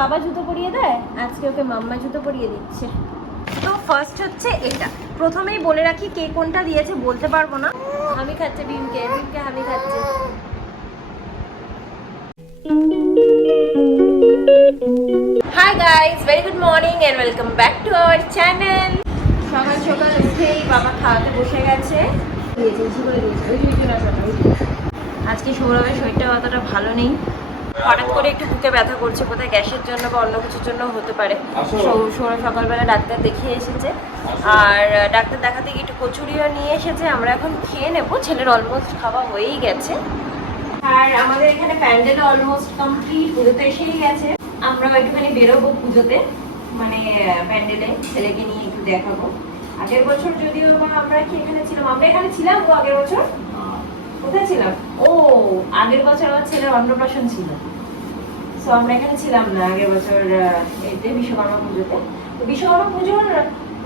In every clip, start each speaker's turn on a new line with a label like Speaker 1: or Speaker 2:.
Speaker 1: বাবা জুতো পরিয়ে দেয়
Speaker 2: আজকে ওকে মাম্মা জুতো পরিয়ে দিচ্ছে তো ফার্স্ট হচ্ছে এটা প্রথমেই বলে রাখি কে কোনটা দিয়েছে বলতে পারবো না আমি খাচ্ছি ভীমকে ভীমকে আমি খাচ্ছি hi guys very good morning and welcome back to our channel সকাল সকাল উঠেই বাবা খাওয়াতে বসে গেছে আজকে সৌরভের শরীরটা অতটা ভালো নেই হঠাৎ করে একটু বুকে ব্যথা করছে কোথায় গ্যাসের জন্য বা অন্য কিছুর জন্য হতে পারে সকালবেলা ডাক্তার দেখিয়ে এসেছে আর ডাক্তার দেখাতে গিয়ে একটু কচুরিও নিয়ে এসেছে আমরা এখন খেয়ে নেব ছেলের অলমোস্ট খাওয়া হয়েই গেছে আর আমাদের এখানে প্যান্ডেল অলমোস্ট কমপ্লিট পুজোতে এসেই গেছে আমরাও একটুখানি বেরোবো পুজোতে মানে প্যান্ডেলে ছেলেকে নিয়ে একটু দেখাবো আগের বছর যদিও বা আমরা কি এখানে ছিলাম আমরা এখানে ছিলাম আগের বছর কোথায় ছিলাম ও আগের বছর আমার অন্নপ্রাশন ছিল আমরা এখানে ছিলাম না আগের বছর এতে বিশ্বকর্মা পুজোতে বিশ্বকর্মা পুজোর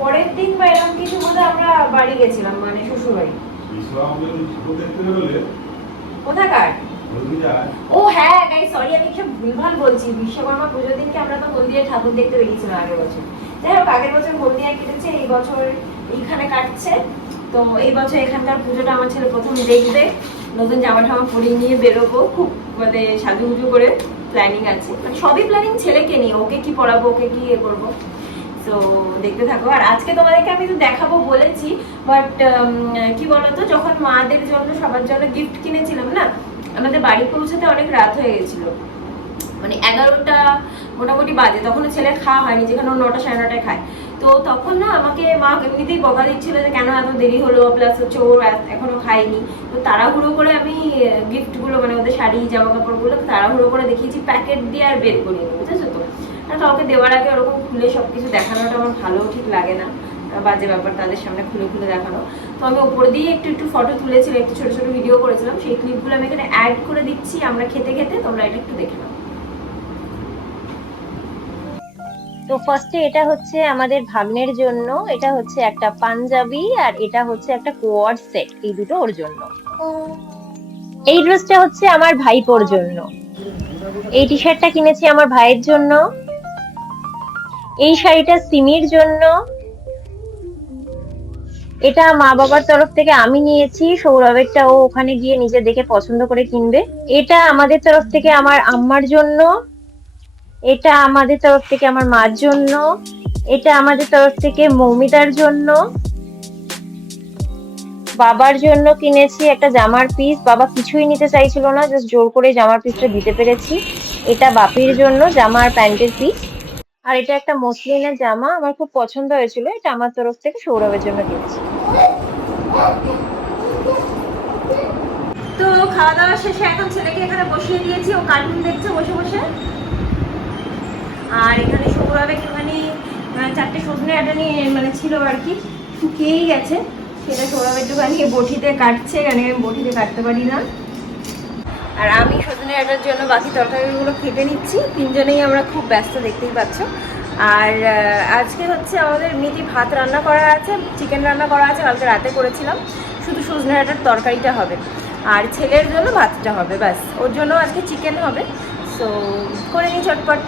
Speaker 2: পরের দিন বা এরকম কিছু আমরা বাড়ি গেছিলাম মানে শ্বশুর বাড়ি কোথাকার ও হ্যাঁ গাই সরি আমি সব ভুলভাল বলছি বিশ্বকর্মা পুজোর দিনকে আমরা তো হলদিয়া ঠাকুর দেখতে বেরিয়েছিলাম আগের বছর যাই হোক আগের বছর হলদিয়ায় কেটেছে এই বছর এইখানে কাটছে তো এই বছর এখানকার পুজোটা আমার ছেলে প্রথম দেখবে নতুন জামা ঠামা পরিয়ে নিয়ে বেরোবো খুব মানে সাজুগুজু করে প্ল্যানিং আছে মানে সবই প্ল্যানিং ছেলেকে নিয়ে ওকে কি পড়াবো ওকে কি ইয়ে করবো তো দেখতে থাকো আর আজকে তোমাদেরকে আমি তো দেখাবো বলেছি বাট কি বলতো যখন মাদের জন্য সবার জন্য গিফট কিনেছিলাম না আমাদের বাড়ি পৌঁছাতে অনেক রাত হয়ে গেছিল মানে এগারোটা মোটামুটি বাজে তখনও ছেলে খাওয়া হয়নি যেখানে ও নটা সাড়ে নটায় খায় তো তখন না আমাকে মা এমনিতেই বকা দিচ্ছিল যে কেন এত দেরি হলো প্লাস হচ্ছে ওর এখনো খায়নি তো তাড়াহুড়ো করে আমি গিফটগুলো মানে ওদের শাড়ি জামা কাপড়গুলো তাড়াহুড়ো করে দেখিয়েছি প্যাকেট দিয়ে আর বের করি বুঝেছো তো আর কাউকে দেওয়ার আগে ওরকম খুলে সব কিছু দেখানোটা আমার ভালো ঠিক লাগে না বাজে ব্যাপার তাদের সামনে খুলে খুলে দেখানো তো আমি ওপর দিয়ে একটু একটু ফটো তুলেছিলাম একটু ছোটো ছোটো ভিডিও করেছিলাম সেই ক্লিপগুলো আমি এখানে অ্যাড করে দিচ্ছি আমরা খেতে খেতে তোমরা এটা একটু দেখে নাও তো ফার্স্টে এটা হচ্ছে আমাদের ভাগ্নের জন্য এটা হচ্ছে একটা পাঞ্জাবি আর এটা হচ্ছে একটা কোয়ার সেট এই দুটো ওর জন্য এই ড্রেসটা হচ্ছে আমার ভাইপোর জন্য এই টি শার্টটা কিনেছি আমার ভাইয়ের জন্য এই শাড়িটা সিমির জন্য এটা মা বাবার তরফ থেকে আমি নিয়েছি সৌরভেরটা ও ওখানে গিয়ে নিজে দেখে পছন্দ করে কিনবে এটা আমাদের তরফ থেকে আমার আম্মার জন্য এটা আমাদের তরফ থেকে আমার মার জন্য এটা আমাদের তরফ থেকে মৌমিতার জন্য বাবার জন্য কিনেছি একটা জামার পিস বাবা কিছুই নিতে চাইছিল না জাস্ট জোর করে জামার পিসটা দিতে পেরেছি এটা বাপির জন্য জামা আর প্যান্টের পিস আর এটা একটা মসলিনের জামা আমার খুব পছন্দ হয়েছিল এটা আমার তরফ থেকে সৌরভের জন্য কিনেছি তো খাওয়া দাওয়া শেষে এখন ছেলেকে এখানে বসিয়ে দিয়েছি ও কার্টুন দেখছে বসে বসে আর এখানে সৌরভ একটুখানি চারটে সজনে আটা নিয়ে মানে ছিল আর কি শুকিয়েই গেছে সেটা সৌরভ একটুখানি বটিতে কাটছে কেন আমি বটিতে কাটতে পারি না আর আমি সজনে আটার জন্য বাকি তরকারিগুলো কেটে নিচ্ছি তিনজনেই আমরা খুব ব্যস্ত দেখতেই পাচ্ছ আর আজকে হচ্ছে আমাদের মিটি ভাত রান্না করা আছে চিকেন রান্না করা আছে কালকে রাতে করেছিলাম শুধু সজনে আটার তরকারিটা হবে আর ছেলের জন্য ভাতটা হবে ব্যাস ওর জন্য আজকে চিকেন হবে সো করে নিই চটপট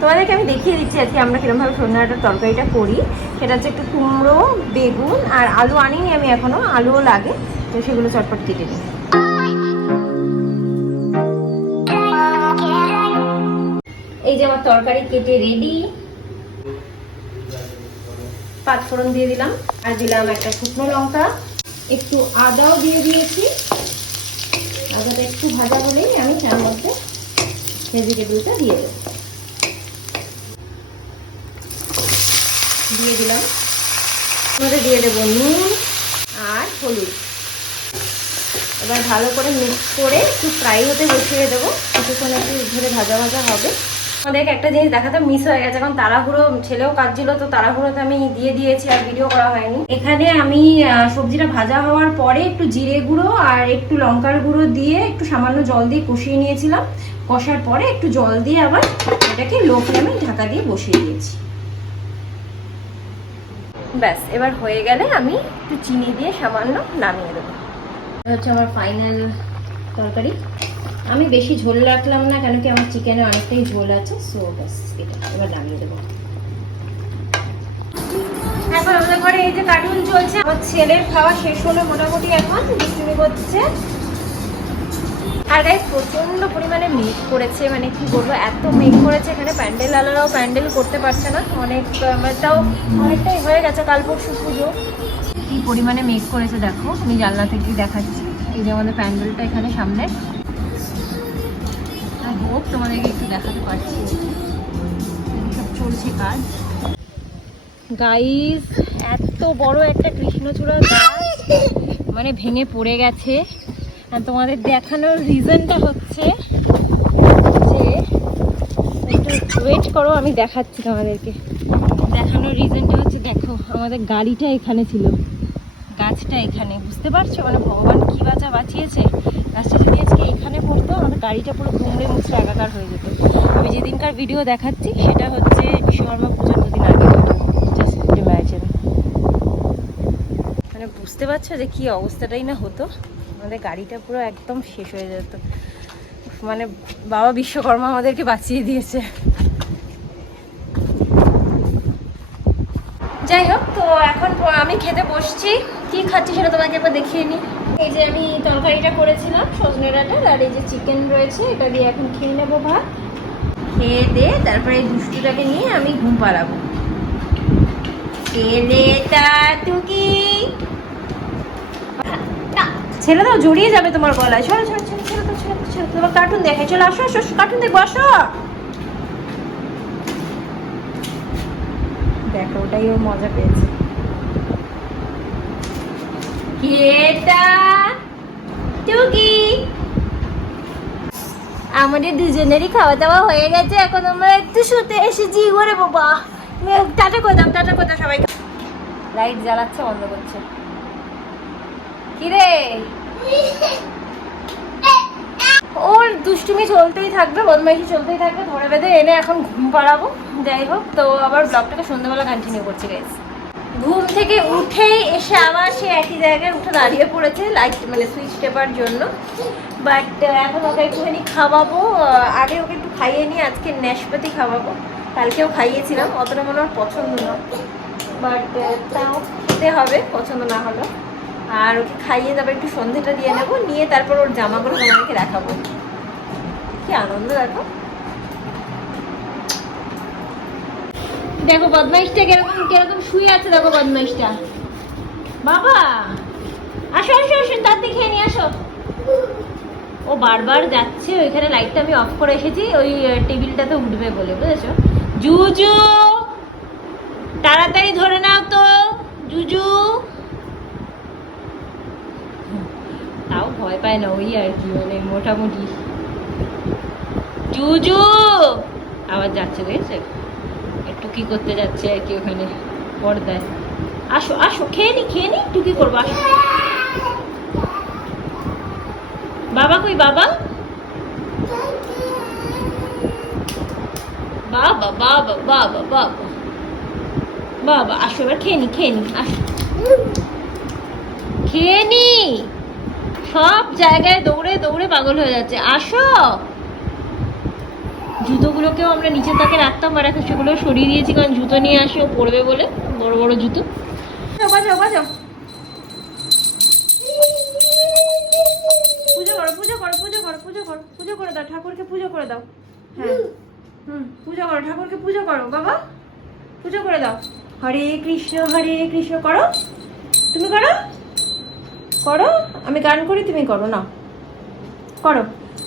Speaker 2: তোমাদেরকে আমি দেখিয়ে দিচ্ছি আজকে আমরা কীরকমভাবে সন্ধ্যাটার তরকারিটা করি সেটা হচ্ছে একটু কুমড়ো বেগুন আর আলু আনিনি আমি এখনও আলুও লাগে তো সেগুলো চটপট কেটে নিই এই যে আমার তরকারি কেটে রেডি পাঁচফোড়ন দিয়ে দিলাম আর দিলাম একটা শুকনো লঙ্কা একটু আদাও দিয়ে দিয়েছি আদাটা একটু ভাজা হলেই আমি তার মধ্যে ভেজিটেবলটা দিয়ে দেবো দিয়ে দিলাম মধ্যে দিয়ে দেবো নুন আর হলুদ এবার ভালো করে মিক্স করে একটু ফ্রাই হতে বসিয়ে দেবো কিছুক্ষণ একটু ধরে ভাজা ভাজা হবে আমাদেরকে একটা জিনিস দেখাতে মিস হয়ে গেছে এখন তাড়াহুড়ো ছেলেও কাজ ছিল তো তাড়াহুড়োতে আমি দিয়ে দিয়েছি আর ভিডিও করা হয়নি এখানে আমি সবজিটা ভাজা হওয়ার পরে একটু জিরে গুঁড়ো আর একটু লঙ্কার গুঁড়ো দিয়ে একটু সামান্য জল দিয়ে কষিয়ে নিয়েছিলাম কষার পরে একটু জল দিয়ে আবার এটাকে লো ফ্লেমে ঢাকা দিয়ে বসিয়ে দিয়েছি ব্যাস এবার হয়ে গেলে আমি একটু চিনি দিয়ে সামান্য নামিয়ে দেবো হচ্ছে আমার ফাইনাল তরকারি আমি বেশি ঝোল রাখলাম না কেন কি আমার চিকেনে অনেকটাই ঝোল আছে সো ব্যাস এটা এবার নামিয়ে দেবো এখন আমাদের ঘরে এই যে কার্টুন চলছে আমার ছেলের খাওয়া শেষ হলো মোটামুটি এখন বিস্মি করছে আর গাইজ প্রচণ্ড পরিমাণে মেঘ করেছে মানে কি বলবো এত মেঘ করেছে এখানে প্যান্ডেল আলারাও প্যান্ডেল করতে পারছে না অনেক মানে তাও অনেকটাই হয়ে গেছে কাল পরশু পুজো কি পরিমাণে মেঘ করেছে দেখো আমি জানলা থেকে দেখাচ্ছি এই যে আমাদের প্যান্ডেলটা এখানে সামনে হোক তোমাদেরকে একটু দেখাতে পারছি সব চলছে কাজ গাইজ এত বড় একটা কৃষ্ণচূড়া গাছ মানে ভেঙে পড়ে গেছে আর তোমাদের দেখানোর রিজনটা হচ্ছে যে একটু ওয়েট করো আমি দেখাচ্ছি তোমাদেরকে দেখানোর রিজনটা হচ্ছে দেখো আমাদের গাড়িটা এখানে ছিল গাছটা এখানে বুঝতে পারছো মানে ভগবান কী বাঁচা বাঁচিয়েছে গাছটা যদি আজকে এখানে পড়তো আমার গাড়িটা পুরো ঘুমড়ে মুচড়ে একাকার হয়ে যেত আমি যেদিনকার ভিডিও দেখাচ্ছি সেটা হচ্ছে বিশ্বকর্মা পুজোর দুদিন আগে মানে বুঝতে পারছো যে কী অবস্থাটাই না হতো আমাদের গাড়িটা পুরো একদম শেষ হয়ে যেত মানে বাবা বিশ্বকর্মা আমাদেরকে বাঁচিয়ে দিয়েছে যাই হোক তো এখন আমি খেতে বসছি কি খাচ্ছি সেটা তোমাকে একবার দেখিয়ে নি এই যে আমি তরকারিটা করেছিলাম সজনে ডাটার আর এই যে চিকেন রয়েছে এটা দিয়ে এখন খেয়ে নেবো ভাত খেয়ে দে তারপরে এই দুষ্টুটাকে নিয়ে আমি ঘুম পাড়াবো খেলে তা ছেলে দাও জড়িয়ে যাবে তোমার গলায় চলো চলো চলো চলো তো চলো চলো তোমার কার্টুন দেখাই চলো আসো আসো কার্টুন দেখবো আসো দেখো ওটাই ও মজা পেয়েছে আমাদের দুজনেরই খাওয়া দাওয়া হয়ে গেছে এখন আমরা একটু শুতে এসেছি ঘরে বাবা টাটা করে টাটা করে সবাই লাইট জ্বালাচ্ছে বন্ধ করছে কিরে ওর দুষ্টুমি চলতেই থাকবে বদমাইশি চলতেই থাকবে ধরে বেঁধে এনে এখন ঘুম পাড়াবো যাই হোক তো আবার ব্লগটাকে সন্ধ্যাবেলা কন্টিনিউ করছি গাইজ ঘুম থেকে উঠেই এসে আবার সে একই জায়গায় উঠে দাঁড়িয়ে পড়েছে লাইট মানে সুইচ টেপার জন্য বাট এখন ওকে একটুখানি খাওয়াবো আগে ওকে একটু খাইয়ে নিয়ে আজকে ন্যাশপাতি খাওয়াবো কালকেও খাইয়েছিলাম অতটা মনে আমার পছন্দ না বাট তাও খেতে হবে পছন্দ না হলেও আর ওকে খাইয়ে তারপর একটু সন্ধেটা দিয়ে নেবো নিয়ে তারপর ওর জামাগুলো তোমাদেরকে দেখাবো কি আনন্দ দেখো দেখো বদমাইশটা কেরকম কেরকম শুয়ে আছে দেখো বদমাইশটা বাবা আসো আসো আসো তার দিকে নিয়ে আসো ও বারবার যাচ্ছে ওইখানে লাইটটা আমি অফ করে এসেছি ওই টেবিলটাতে উঠবে বলে বুঝেছো জুজু তাড়াতাড়ি ধরে নাও তো জুজু ভয় পায় না ওই আর কি মানে মোটামুটি জুজু আবার যাচ্ছে দেখেছে কি করতে যাচ্ছে আর কি ওখানে পর্দায় আসো আসো খেয়ে নি খেয়ে নি কি করবো আসো বাবা কই বাবা বাবা বাবা বাবা বাবা বাবা আসো এবার খেয়ে নি খেয়ে নি আসো খেয়ে নি সব জায়গায় দৌড়ে দৌড়ে পাগল হয়ে যাচ্ছে আসো জুতোগুলোকেও আমরা নিচে তাকে রাখতাম আর এখন সেগুলো সরিয়ে দিয়েছি কারণ জুতো নিয়ে আসে ও পড়বে বলে বড় বড় জুতো বাজাও বাজাও পুজো করো পুজো করো পুজো করো পুজো করো পুজো করে দাও ঠাকুরকে পুজো করে দাও হ্যাঁ হুম পুজো করো ঠাকুরকে পুজো করো বাবা পুজো করে দাও হরে কৃষ্ণ হরে কৃষ্ণ করো তুমি করো করো আমি গান করি তুমি করো না করো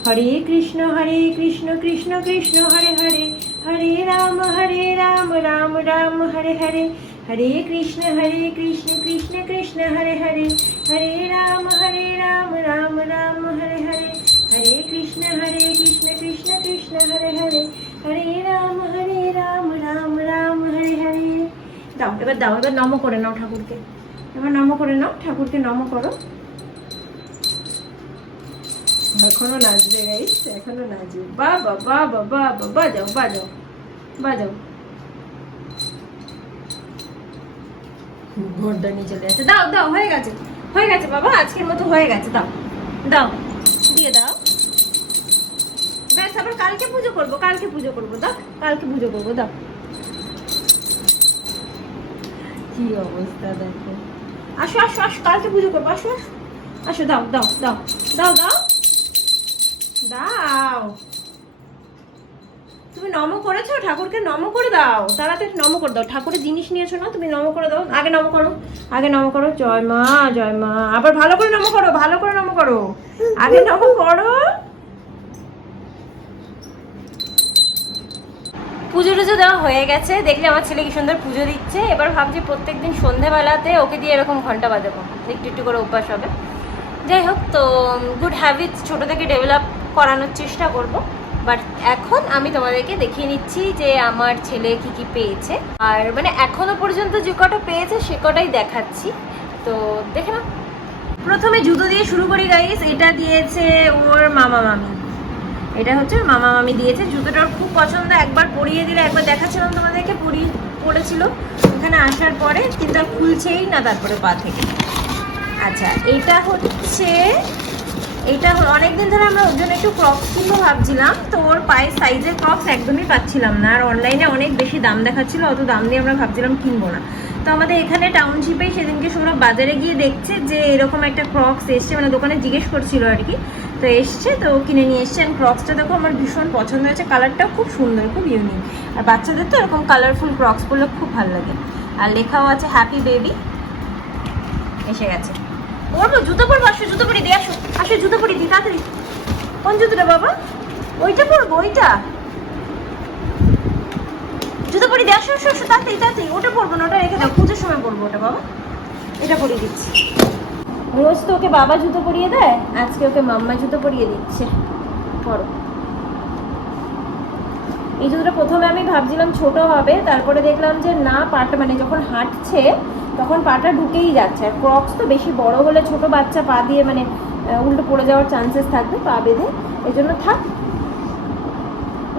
Speaker 2: হরে কৃষ্ণ হরে কৃষ্ণ কৃষ্ণ কৃষ্ণ হরে হরে হরে রাম হরে রাম রাম রাম হরে হরে হরে কৃষ্ণ হরে কৃষ্ণ কৃষ্ণ কৃষ্ণ হরে হরে হরে রাম হরে রাম রাম রাম হরে হরে হরে কৃষ্ণ হরে কৃষ্ণ কৃষ্ণ কৃষ্ণ হরে হরে হরে রাম হরে রাম রাম রাম হরে হরে দাও এবার দাও এবার নম করে নাও ঠাকুরকে এবার নম করে নাও ঠাকুরকে নম করো এখনো নাচবে গাইস এখনো নাচবে বা বা বা বা বাজাও বাজাও বাজাও ঘন্টানি চলে আছে দাও দাও হয়ে গেছে হয়ে গেছে বাবা আজকের মতো হয়ে গেছে দাও দাও দিয়ে দাও ব্যাস আবার কালকে পুজো করবো কালকে পুজো করবো দাও কালকে পুজো করবো দাও কি অবস্থা দেখো আসো আসো আসো কালকে পুজো করবো আসো আসো আসো দাও দাও দাও দাও দাও দাও তুমি নম করেছো ঠাকুরকে নম করে দাও তাড়াতাড়ি নম করে দাও ঠাকুরের জিনিস নিয়েছো না তুমি নম করে দাও আগে নম করো আগে নম করো জয় মা জয় মা আবার ভালো করে নম করো ভালো করে নম করো আগে নম করো পুজো টুজো দেওয়া হয়ে গেছে দেখলে আমার ছেলে কি সুন্দর পুজো দিচ্ছে এবার ভাবছি প্রত্যেক দিন সন্ধেবেলাতে ওকে দিয়ে এরকম ঘন্টা বাজাবো একটু একটু করে অভ্যাস হবে যাই হোক তো গুড হ্যাবিটস ছোটো থেকে ডেভেলপ করানোর চেষ্টা করব বাট এখন আমি তোমাদেরকে দেখিয়ে নিচ্ছি যে আমার ছেলে কি কি পেয়েছে আর মানে এখনও পর্যন্ত যে কটা পেয়েছে সে কটাই দেখাচ্ছি তো দেখে প্রথমে জুতো দিয়ে শুরু করি গাইস এটা দিয়েছে ওর মামা মামি এটা হচ্ছে মামা মামি দিয়েছে জুতোটা খুব পছন্দ একবার পরিয়ে দিলে একবার দেখাচ্ছিলাম তোমাদেরকে পরিয়ে পড়েছিল ওখানে আসার পরে কিন্তু আর খুলছেই না তারপরে পা থেকে আচ্ছা এটা হচ্ছে এটা অনেকদিন ধরে আমরা ওর জন্য একটু ক্রক্স কিনবো ভাবছিলাম তো ওর পায়ের সাইজের ক্রক্স একদমই পাচ্ছিলাম না আর অনলাইনে অনেক বেশি দাম দেখাচ্ছিল অত দাম দিয়ে আমরা ভাবছিলাম কিনবো না তো আমাদের এখানে টাউনশিপেই সেদিনকে সৌরভ বাজারে গিয়ে দেখছে যে এরকম একটা ক্রক্স এসছে মানে দোকানে জিজ্ঞেস করছিল আর কি তো এসছে তো কিনে নিয়ে এসছে অ্যান্ড ক্রক্সটা দেখো আমার ভীষণ পছন্দ হয়েছে কালারটাও খুব সুন্দর খুব ইউনিক আর বাচ্চাদের তো এরকম কালারফুল ক্রক্স পরলে খুব ভালো লাগে আর লেখাও আছে হ্যাপি বেবি এসে গেছে পরবো জুতো পরবো আসো জুতো পরি দিয়ে আসো আসো জুতো পরি দিই তাড়াতাড়ি কোন জুতোটা বাবা ওইটা পরবো ওইটা জুতো পরি দিয়ে আসো আসো তাড়াতাড়ি তাড়াতাড়ি ওটা পরবো না ওটা রেখে দাও পুজোর সময় পরবো ওটা বাবা এটা পরিয়ে দিচ্ছি রোজ তো ওকে বাবা জুতো পরিয়ে দেয় আজকে ওকে মাম্মা জুতো পরিয়ে দিচ্ছে পরো এই জুতোটা প্রথমে আমি ভাবছিলাম ছোট হবে তারপরে দেখলাম যে না পাটা মানে যখন হাঁটছে তখন পাটা ঢুকেই যাচ্ছে আর ক্রক্স তো বেশি বড় হলে ছোট বাচ্চা পা দিয়ে মানে উল্টো পড়ে যাওয়ার চান্সেস থাকবে পা বেঁধে এই জন্য থাক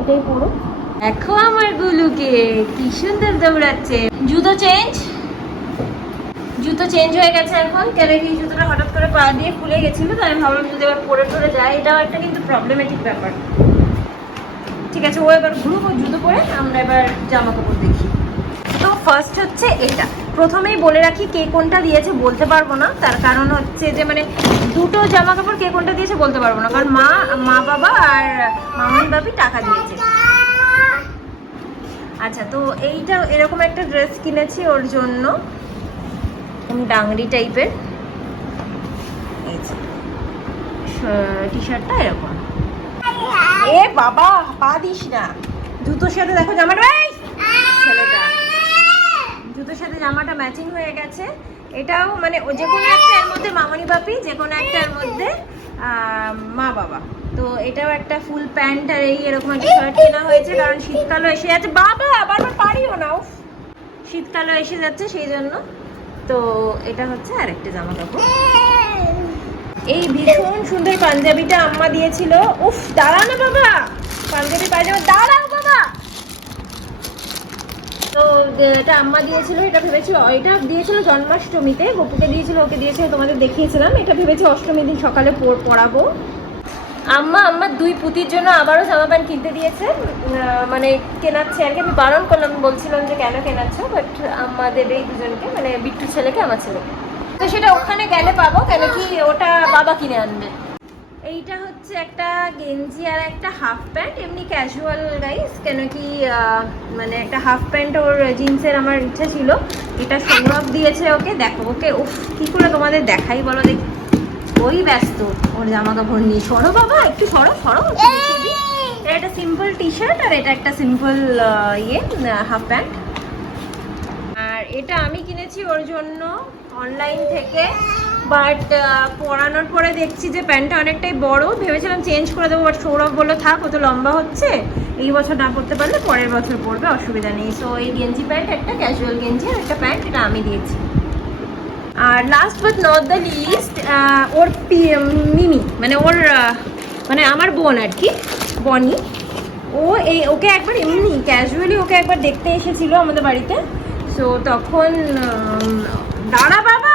Speaker 2: এটাই পড়ো দেখো আমার গুলুকে কি সুন্দর দৌড়াচ্ছে জুতো চেঞ্জ জুতো চেঞ্জ হয়ে গেছে এখন কেন কি জুতোটা হঠাৎ করে পা দিয়ে খুলে গেছিল তো আমি ভাবলাম যদি এবার পরে টরে যায় এটাও একটা কিন্তু প্রবলেমেটিক ব্যাপার ঠিক আছে ও এবার ঘুরুক জুতো পরে আমরা এবার জামা কাপড় দেখি তো ফার্স্ট হচ্ছে এটা প্রথমেই বলে রাখি কে কোনটা দিয়েছে বলতে পারবো না তার কারণ হচ্ছে যে মানে দুটো জামা কাপড় কে কোনটা দিয়েছে বলতে পারবো না কারণ মা মা বাবা আর মামন বাবি টাকা দিয়েছে আচ্ছা তো এইটা এরকম একটা ড্রেস কিনেছি ওর জন্য ডাংরি টাইপের টি শার্টটা এরকম এ বাবা পা দিস না জুতোর সাথে দেখো জামাটা ভাই ছেলেটা জুতোর সাথে জামাটা ম্যাচিং হয়ে গেছে এটাও মানে যে কোনো একটা এর মধ্যে মামনি বাপি যে কোনো একটা এর মধ্যে মা বাবা তো এটাও একটা ফুল প্যান্ট আর এই এরকম একটা শার্ট কেনা হয়েছে কারণ শীতকালও এসে যাচ্ছে বাবা বারবার পারিও না শীতকালও এসে যাচ্ছে সেই জন্য তো এটা হচ্ছে একটা জামা কাপড় এই ভীষণ সুন্দর পাঞ্জাবিটা আম্মা দিয়েছিল উফ দাঁড়া না বাবা পাঞ্জাবি পায়জামা দাঁড়াও বাবা তো এটা আম্মা দিয়েছিল এটা ভেবেছি এটা দিয়েছিল জন্মাষ্টমীতে গপুকে দিয়েছিল ওকে দিয়েছিল তোমাদের দেখিয়েছিলাম এটা ভেবেছি অষ্টমীর দিন সকালে পড়াবো আম্মা আম্মার দুই পুতির জন্য আবারও জামা প্যান্ট কিনতে দিয়েছে মানে কেনাচ্ছে আর কি আমি বারণ করলাম বলছিলাম যে কেন কেনাচ্ছ বাট আম্মা দেবে এই দুজনকে মানে বিট্টু ছেলেকে আমার ছেলে তো সেটা ওখানে গেলে পাবো কেন কি ওটা বাবা কিনে আনবে এইটা হচ্ছে একটা গেঞ্জি আর একটা হাফ প্যান্ট এমনি ক্যাজুয়াল গাইস কেন কি মানে একটা হাফ প্যান্ট ওর জিন্সের আমার ইচ্ছা ছিল এটা সৌরভ দিয়েছে ওকে দেখো ওকে ও কী করে তোমাদের দেখাই বলো দেখি ওই ব্যস্ত ওর জামা কাপড় নিয়ে সরো বাবা একটু সরো সরো এটা একটা সিম্পল টি শার্ট আর এটা একটা সিম্পল ইয়ে হাফ প্যান্ট আর এটা আমি কিনেছি ওর জন্য অনলাইন থেকে বাট পরানোর পরে দেখছি যে প্যান্টটা অনেকটাই বড় ভেবেছিলাম চেঞ্জ করে দেবো বাট সৌরভ বললো থাক ও তো লম্বা হচ্ছে এই বছর না পড়তে পারলে পরের বছর পড়বে অসুবিধা নেই সো এই গেঞ্জি প্যান্ট একটা ক্যাজুয়াল গেঞ্জি আর একটা প্যান্ট এটা আমি দিয়েছি আর last but not the least ওর মিমি মানে ওর মানে আমার বোন আর কি বনি ও এই ওকে একবার এমনি ক্যাজুয়ালি ওকে একবার দেখতে এসেছিল আমাদের বাড়িতে সো তখন দাঁড়া বাবা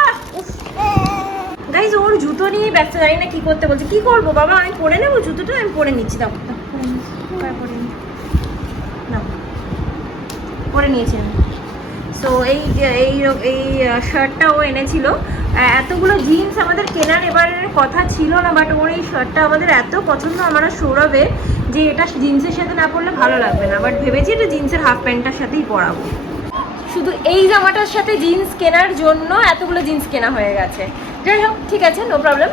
Speaker 2: গাইজ ওর জুতো নিয়ে ব্যস্ত জানি না কী করতে বলছে কী করবো বাবা আমি পরে নেবো জুতোটা আমি পরে নিচ্ছি তখন পরে নিয়েছি পরে নিয়েছি তো এই এই এই ও এনেছিল এতগুলো জিন্স আমাদের কেনার এবারের কথা ছিল না বাট ওর এই শার্টটা আমাদের এত পছন্দ আমার সৌরভের যে এটা জিন্সের সাথে না পরলে ভালো লাগবে না বাট ভেবেছি এটা জিন্সের হাফ প্যান্টটার সাথেই পরাবো শুধু এই জামাটার সাথে জিন্স কেনার জন্য এতগুলো জিন্স কেনা হয়ে গেছে যাই হোক ঠিক আছে নো প্রবলেম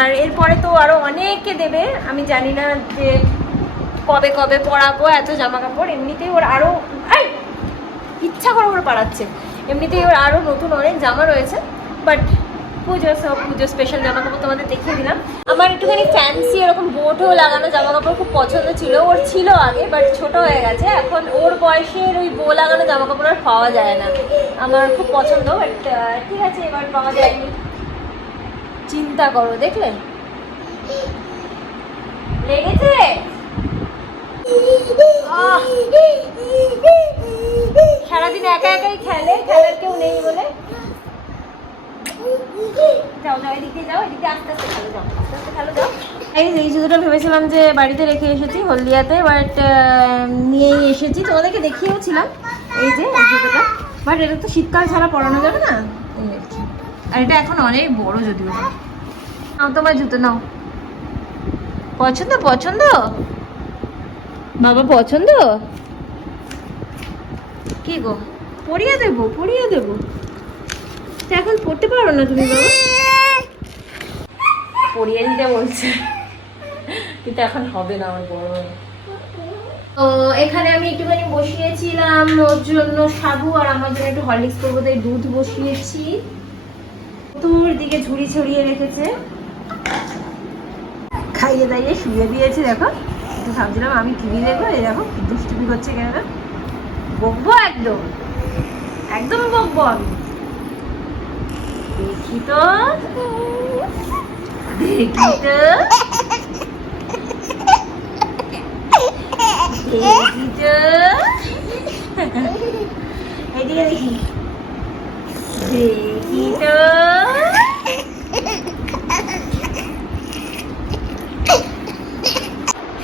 Speaker 2: আর এরপরে তো আরও অনেকে দেবে আমি জানি না যে কবে কবে পরাবো এত জামা কাপড় এমনিতেই ওর আরও ইচ্ছা করে করে পাড়াচ্ছে এমনিতে এবার আরও নতুন অনেক জামা রয়েছে বাট পুজো সব পুজো স্পেশাল জামা কাপড় তোমাদের দেখিয়ে দিলাম আমার একটুখানি ফ্যান্সি এরকম বোটও লাগানো জামা কাপড় খুব পছন্দ ছিল ওর ছিল আগে বাট ছোট হয়ে গেছে এখন ওর বয়সের ওই বো লাগানো জামা কাপড় আর পাওয়া যায় না আমার খুব পছন্দ বাট ঠিক আছে এবার পাওয়া যায়নি চিন্তা করো দেখলে লেগেছে এই জুতোটা ভেবেছিলাম যে বাড়িতে রেখে এসেছি হলদিয়াতে বাট নিয়েই এসেছি তোমাদেরকে দেখিয়েওছিলাম এই যে জুতোটা বাট এটা তো শীতকাল ছাড়া পরানো যাবে না আর এটা এখন অনেক বড় যদিও নাও তোমার জুতো নাও পছন্দ পছন্দ বাবা পছন্দ কি গো পরিয়ে দেবো পরিয়ে দেবো এখন পড়তে পারো না তুমি বাবা পরিয়ে নিতে বলছে কিন্তু এখন হবে না আমার বড় তো এখানে আমি একটুখানি বসিয়েছিলাম ওর জন্য সাবু আর আমার জন্য একটু হরলিক্স করবো তাই দুধ বসিয়েছি তোর দিকে ঝুড়ি ছড়িয়ে রেখেছে খাইয়ে দাইয়ে শুয়ে দিয়েছে দেখো তো ভাবছিলাম আমি টিভি দেখবো এই দেখো দুষ্টুমি করছে কেন বকবো একদম একদম বকবো আমি দেখি তো দেখি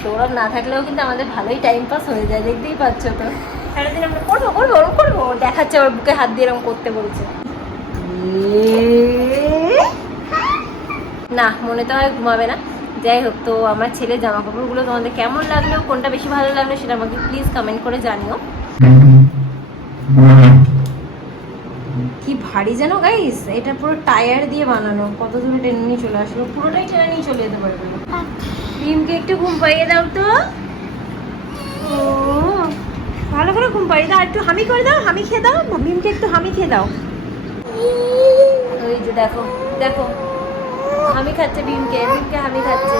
Speaker 2: সৌরভ না থাকলেও কিন্তু আমাদের ভালোই টাইম পাস হয়ে যায় দেখতেই পাচ্ছ তো সারাদিন আমরা করবো করবো করবো দেখাচ্ছে আমার বুকে হাত দিয়ে এরকম করতে বলছে না মনে তো হয় ঘুমাবে না যাই হোক তো আমার ছেলে জামা কাপড়গুলো তোমাদের কেমন লাগলো কোনটা বেশি ভালো লাগলো সেটা আমাকে প্লিজ কমেন্ট করে জানিও কি ভারী জানো গাইস এটা পুরো টায়ার দিয়ে বানানো কত দূরে টেনে নিয়ে চলে আসলো পুরোটাই টেনে নিয়ে চলে যেতে পারবে ডিমকে একটু ঘুম পাইয়ে দাও তো ও ভালো করে ঘুম পাইয়ে দাও একটু হামি করে দাও হামি খেয়ে দাও ডিমকে একটু হামি খেয়ে দাও ওই যে দেখো দেখো আমি খাচ্ছে ভীমকে ভীমকে আমি খাচ্ছে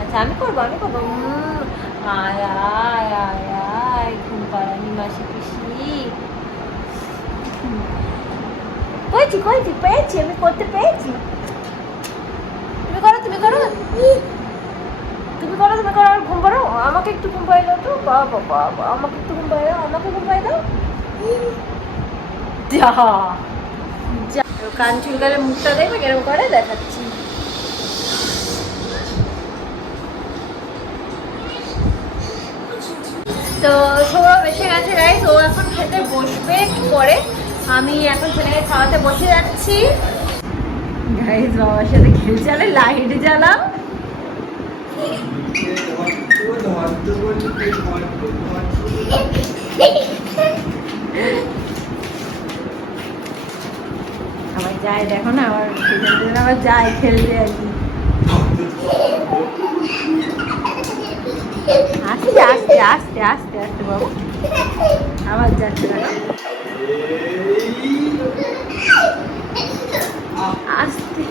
Speaker 2: আচ্ছা আমি করবো আমি করবো পেয়েছি আমি করতে পেয়েছি তুমি করো তুমি করো তুমি করো তুমি করো ঘুম পাড়ো আমাকে একটু ঘুম পাড়িয়ে দাও তো বাবা বাবা আমাকে একটু ঘুম পাড়িয়ে দাও আমাকে ঘুম পাড়িয়ে দাও যা কান চুলকালে মুখটা দেখবে কেরম করে দেখাচ্ছি তো সৌরভ এসে গেছে গাইজ ও এখন খেতে বসবে একটু পরে আমি এখন ছেলেকে খাওয়াতে বসে যাচ্ছি গাইজ বাবার সাথে খেলছে আরে লাইট জ্বালাও আবার যায় দেখো না আবার সেখানে আবার যায় খেলতে আর কি আস্তে আসতে আসতে আসতে আসতে বাবু আবার যাচ্ছে না আসতে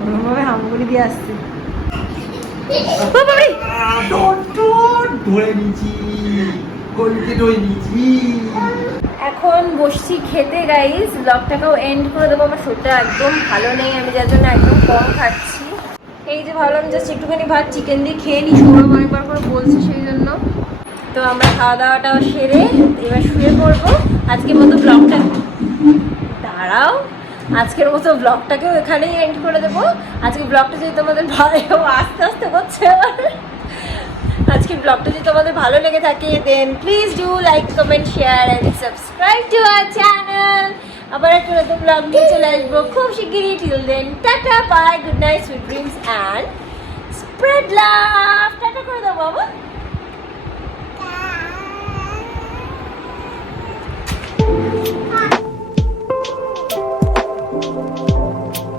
Speaker 2: ওরমভাবে হামগুড়ি দিয়ে আসছে
Speaker 3: ধরে নিয়েছি কলকে ধরে নিয়েছি
Speaker 2: এখন বসছি খেতে গাইজ ব্লগটাকেও এন্ড করে দেবো আমার শরীরটা একদম ভালো নেই আমি যার জন্য একদম কম খাচ্ছি এই যে ভাবলাম জাস্ট একটুখানি ভাত চিকেন দিয়ে খেয়ে নিই সৌরভ অনেকবার করে বলছি সেই জন্য তো আমরা খাওয়া দাওয়াটাও সেরে এবার শুয়ে পড়বো আজকের মতো ব্লগটা দাঁড়াও আজকের মতো ব্লগটাকেও এখানেই এন্ড করে দেবো আজকে ব্লগটা যদি তোমাদের ভালো আস্তে আস্তে করছে আজকের ব্লগটা যদি তোমাদের ভালো লেগে থাকে then please do like comment share and subscribe to our channel আবার একটা নতুন ব্লগ নিয়ে চলে আসবো খুব শিগগিরই till then tata bye good night sweet dreams and spread love tata করে দাও বাবা Thank you.